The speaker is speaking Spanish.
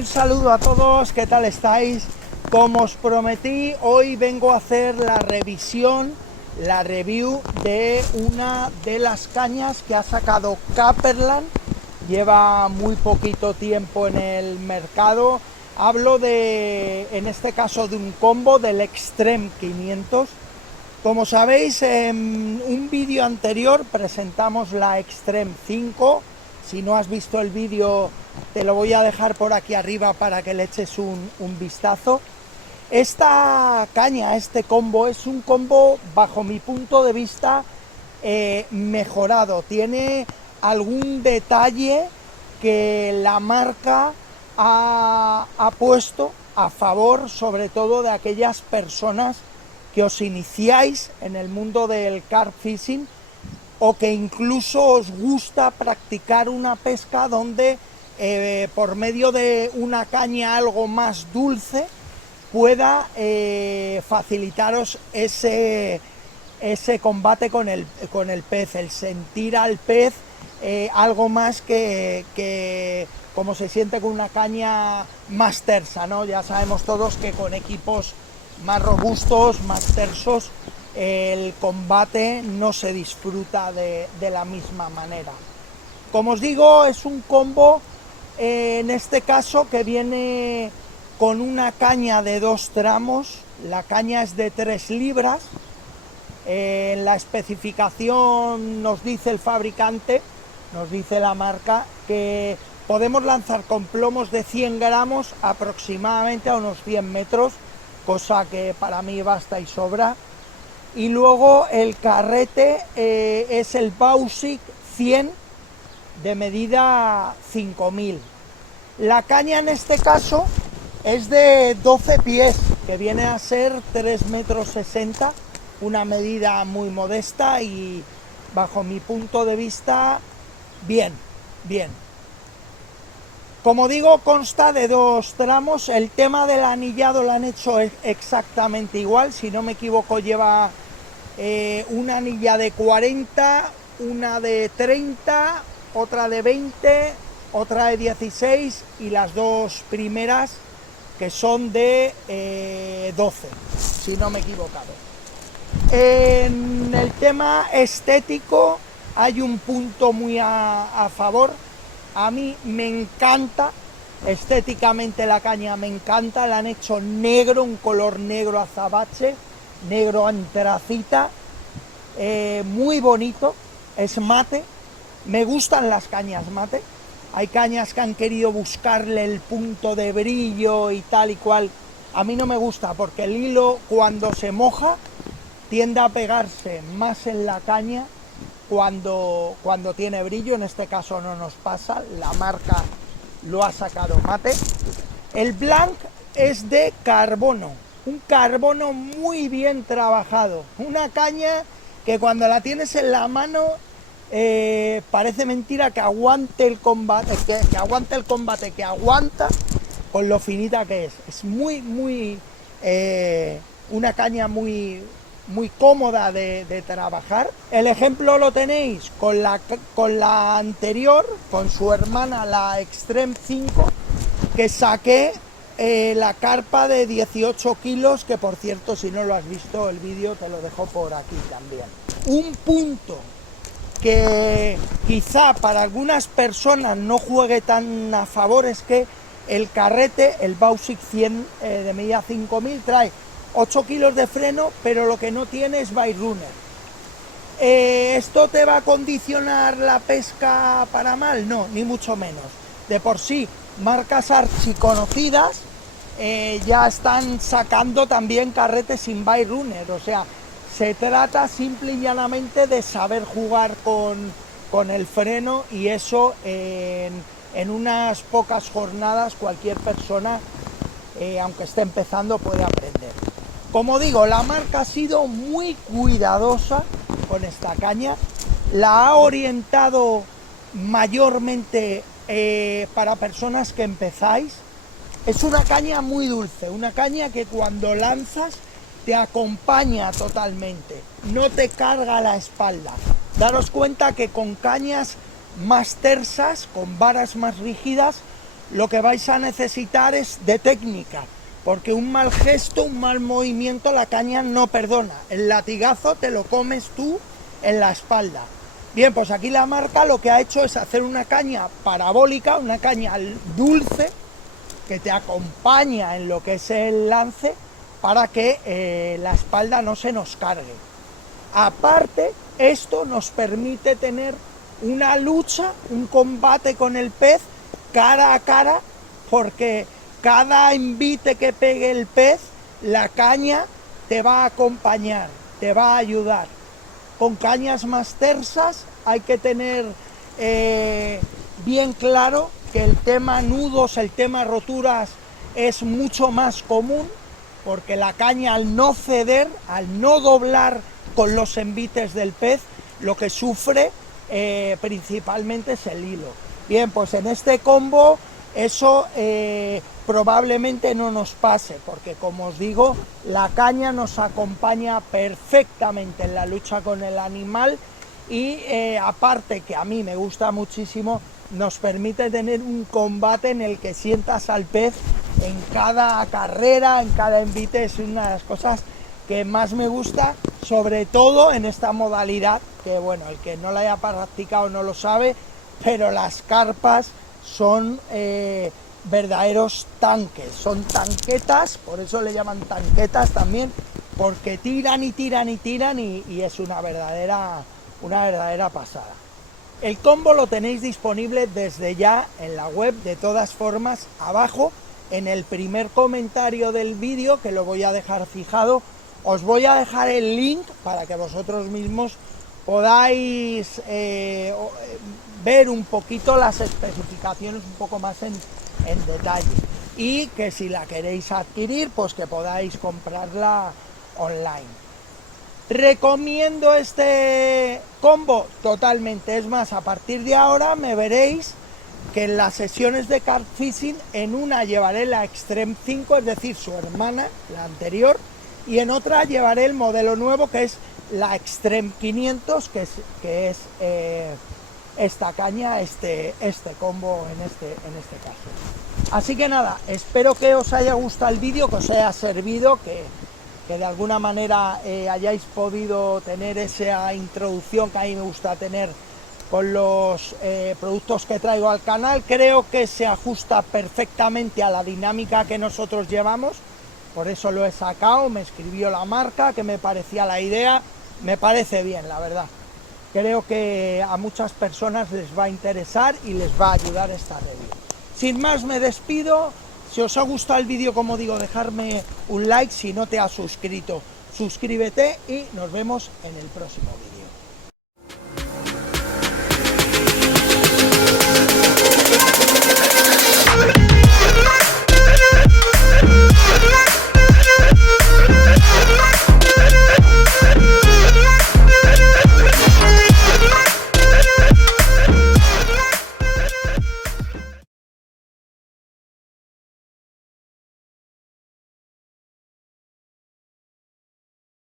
Un saludo a todos, ¿qué tal estáis? Como os prometí, hoy vengo a hacer la review de una de las cañas que ha sacado Capperland. Lleva muy poquito tiempo en el mercado. Hablo en este caso, de un combo del Extreme 500. Como sabéis, en un vídeo anterior presentamos la Extreme 5. Si no has visto el vídeo, te lo voy a dejar por aquí arriba para que le eches un vistazo. Esta caña, este combo, es un combo, bajo mi punto de vista, mejorado. Tiene algún detalle que la marca ha puesto a favor, sobre todo, de aquellas personas que os iniciáis en el mundo del carp fishing, o que incluso os gusta practicar una pesca donde por medio de una caña algo más dulce pueda facilitaros ese combate con el pez, el sentir al pez algo más que como se siente con una caña más tersa, ¿no? Ya sabemos todos que con equipos más robustos, más tersos, el combate no se disfruta de la misma manera. Como os digo, es un combo, en este caso, que viene con una caña de 2 tramos. La caña es de 3 libras. En la especificación nos dice el fabricante, nos dice la marca, que podemos lanzar con plomos de 100 gramos aproximadamente a unos 100 metros, cosa que para mí basta y sobra. Y luego el carrete es el Bausic 100 de medida 5000. La caña en este caso es de 12 pies, que viene a ser 3,60 m, una medida muy modesta y, bajo mi punto de vista, bien. Como digo, consta de 2 tramos. El tema del anillado lo han hecho exactamente igual. Si no me equivoco, lleva una anilla de 40, una de 30, otra de 20, otra de 16 y las 2 primeras, que son de 12, si no me he equivocado. En el tema estético hay un punto muy a favor. A mí me encanta estéticamente la caña, me encanta. La han hecho negro, un color negro azabache, negro antracita, muy bonito. Es mate, me gustan las cañas mate. Hay cañas que han querido buscarle el punto de brillo y tal y cual. A mí no me gusta, porque el hilo, cuando se moja, tiende a pegarse más en la caña cuando tiene brillo. En este caso no nos pasa, la marca lo ha sacado mate. El blanc es de carbono, un carbono muy bien trabajado, una caña que cuando la tienes en la mano parece mentira que aguante el combate, que aguanta con lo finita que es. Es una caña muy cómoda de trabajar. El ejemplo lo tenéis con la anterior, con su hermana, la Extreme 5, que saqué la carpa de 18 kilos, que por cierto, si no lo has visto el vídeo, te lo dejo por aquí también. Un punto que quizá para algunas personas no juegue tan a favor es que el carrete, el Bausic 100 de medida 5000, trae 8 kilos de freno, pero lo que no tiene es bait runner. ¿Esto te va a condicionar la pesca para mal? No, ni mucho menos. De por sí, marcas archiconocidas ya están sacando también carretes sin bait runner. O sea, se trata simple y llanamente de saber jugar con el freno, y eso en unas pocas jornadas cualquier persona, aunque esté empezando, puede aprender. Como digo, la marca ha sido muy cuidadosa con esta caña, la ha orientado mayormente para personas que empezáis. Es una caña muy dulce, una caña que cuando lanzas te acompaña totalmente, no te carga la espalda. Daros cuenta que con cañas más tersas, con varas más rígidas, lo que vais a necesitar es de técnica, porque un mal gesto, un mal movimiento, la caña no perdona. El latigazo te lo comes tú en la espalda. Bien, pues aquí la marca lo que ha hecho es hacer una caña parabólica, una caña dulce, que te acompaña en lo que es el lance, para que la espalda no se nos cargue. Aparte, esto nos permite tener una lucha, un combate con el pez cara a cara, porque cada envite que pegue el pez, la caña te va a acompañar, te va a ayudar. Con cañas más tersas hay que tener bien claro que el tema nudos, el tema roturas es mucho más común, porque la caña, al no ceder, al no doblar con los envites del pez, lo que sufre principalmente es el hilo. Bien, pues en este combo eso probablemente no nos pase, porque como os digo, la caña nos acompaña perfectamente en la lucha con el animal y aparte, que a mí me gusta muchísimo, nos permite tener un combate en el que sientas al pez en cada carrera, en cada envite. Es una de las cosas que más me gusta, sobre todo en esta modalidad, que bueno, el que no la haya practicado no lo sabe, pero las carpas son verdaderos tanques, son tanquetas, por eso le llaman tanquetas también, porque tiran y tiran y tiran y es una verdadera pasada. El combo lo tenéis disponible desde ya en la web. De todas formas, abajo en el primer comentario del vídeo, que lo voy a dejar fijado, os voy a dejar el link para que vosotros mismos podáis ver un poquito las especificaciones un poco más en detalle, y que si la queréis adquirir, pues que podáis comprarla online. ¿Recomiendo este combo? Totalmente. Es más, a partir de ahora me veréis que en las sesiones de carp fishing, en una llevaré la Extreme 5, es decir, su hermana, la anterior, y en otra llevaré el modelo nuevo, que es la Extreme 500, que es esta caña, este combo en este caso. Así que nada, espero que os haya gustado el vídeo, que os haya servido, que de alguna manera hayáis podido tener esa introducción que a mí me gusta tener con los productos que traigo al canal. Creo que se ajusta perfectamente a la dinámica que nosotros llevamos, por eso lo he sacado. Me escribió la marca, que me parecía la idea, me parece bien, la verdad. Creo que a muchas personas les va a interesar y les va a ayudar esta review. Sin más, me despido. Si os ha gustado el vídeo, como digo, dejarme un like. Si no te has suscrito, suscríbete y nos vemos en el próximo vídeo.